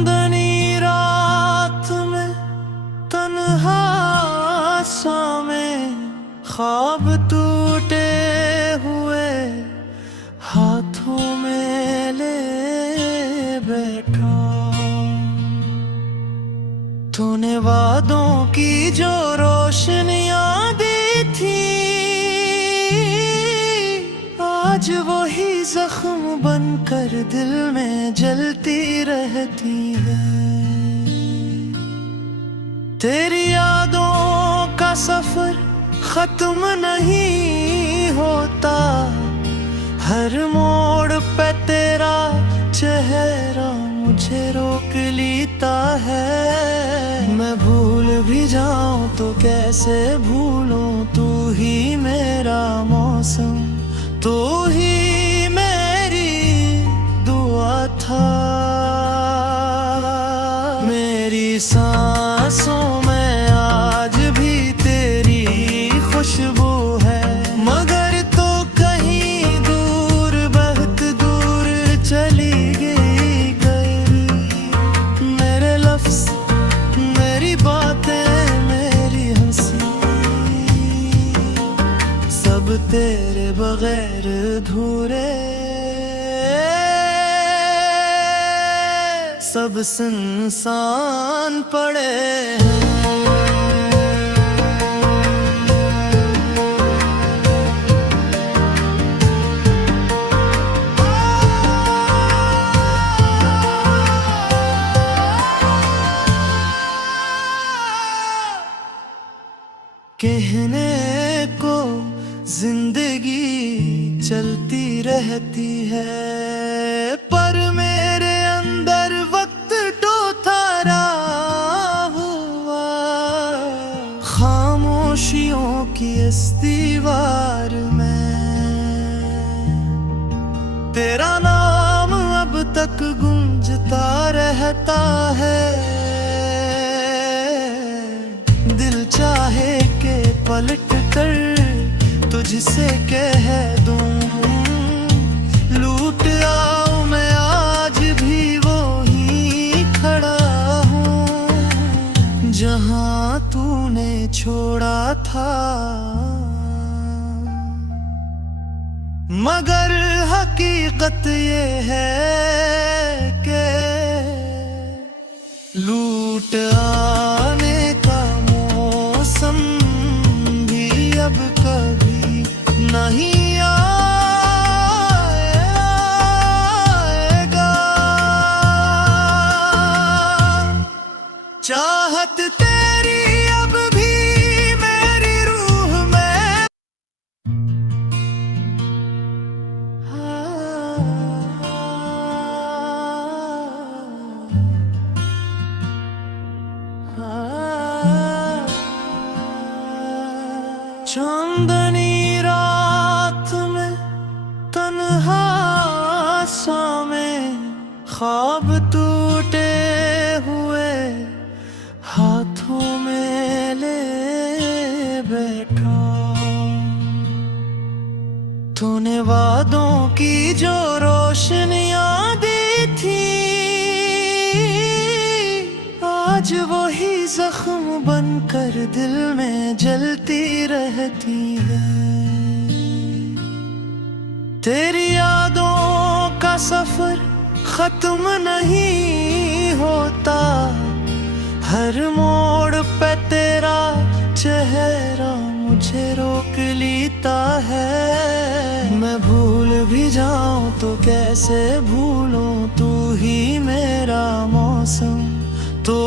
चांदनी रात में तन्हा सा में ख्वाब टूटे हुए हाथों में ले बैठा। तूने वादों की जो रोशनियां दी थी आज वही जख्म बनकर दिल में जलती रहती है। तेरी यादों का सफर खत्म नहीं होता, हर मोड़ पे तेरा चेहरा मुझे रोक लेता है। मैं भूल भी जाऊं तो कैसे भूलूं, तू ही मेरा मौसम, तू ही मेरी दुआ था। मेरी सांसों में आज भी तेरी खुशबू है, मगर तो कहीं दूर, बहुत दूर चली गई। मेरे लफ्ज़, मेरी बातें, मेरी हंसी, सब तेरे बगैर अधूरे, सब सुनसान पड़े हैं। कहने को जिंदगी चलती रहती है, पर मेरे अंदर वक्त टोथारा हुआ। खामोशियों की इस दीवार में तेरा नाम अब तक गूंजता रहता है। दिल चाहे के पलट कर तुझसे कह दूं, लूट आऊं मैं आज भी वो ही खड़ा हूँ जहाँ तूने छोड़ा था। मगर हकीकत ये है कि लूट आने का मौसम भी अब कभी नहीं आएगा। चाहत तेरी अब भी मेरी रूह में, चांदनी रात में तन्हा सा में ख्वाब टूटे हुए हाथों में ले बैठा। तूने वादों की जो रोशनियां दी थी आज वही जख्म बनकर दिल में जलती रहती है। तेरी यादों का सफर खत्म नहीं होता, हर मोड़ पे तेरा चेहरा मुझे रोक लेता है। मैं भूल भी जाऊं तो कैसे भूलूं, तू ही मेरा मौसम, तू